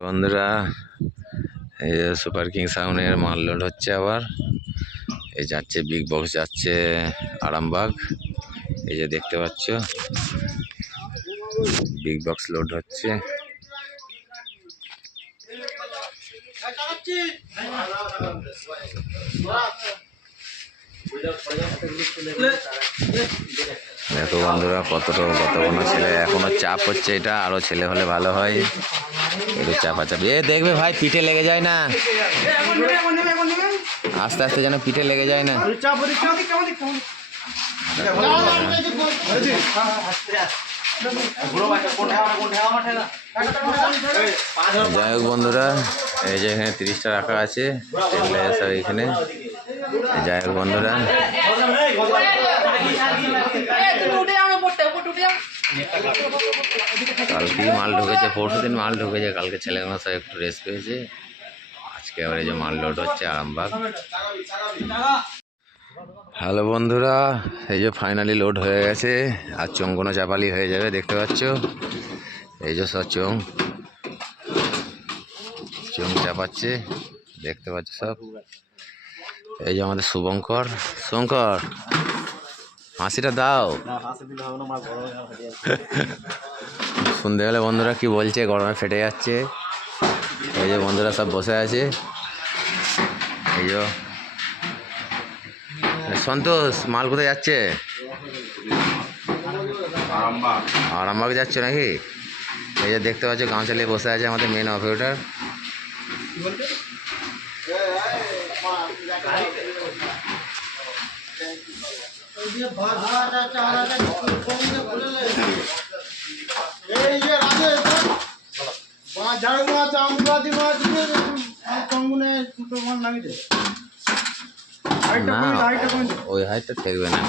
বন্ধুরা, এই যে সুপার কিং সাউন্ডের মাল লোড হচ্ছে। আবার এই যাচ্ছে বিগ বক্স, যাচ্ছে আরামবাগ। এই যে দেখতে পাচ্ছ বিগ বক্স লোড হচ্ছে। দেখো বন্ধুরা, কতগুলো ছেলে, এখনো চাপ হচ্ছে। এটা আরো ছেলে হলে ভালো হয়, একটু চাপাচাপি। দেখবে ভাই, পিঠে লেগে যায় না, আস্তে আস্তে যেন পিঠে লেগে যায় না। যাই হোক বন্ধুরা, এই যে এখানে 30টা রাখা আছে সব এখানে। যাই হোক বন্ধুরা, কালকে মাল ঢুকেছে, পরশু দিন মাল ঢুকেছে, কালকে ছেলেগুলো সব একটু রেস্ট পেয়েছে। আজকে আবার এই যে মাল লোড হচ্ছে আরামবাগ। হ্যালো বন্ধুরা, এই যে ফাইনালি লোড হয়ে গেছে। আর চোঙগুলো চাপালি হয়ে যাবে, দেখতে পাচ্ছ। এই যে সব চোঙ চাপাচ্ছে, দেখতে পাচ্ছ সব। এই যে আমাদের শুভঙ্কর, হাসিটা দাও। শুনতে গেলে বন্ধুরা কি বলছে, গরমে ফেটে যাচ্ছে। এই যে বন্ধুরা সব বসে আছে। এই যে সন্তোষ, মাল কোথায় যাচ্ছে? আরামবাগ যাচ্ছে নাকি? এই যে দেখতে পাচ্ছ গাঁও চালিয়ে বসে আছে আমাদের মেন অপারেটর। না, ওই হাইটটা থাকবে না।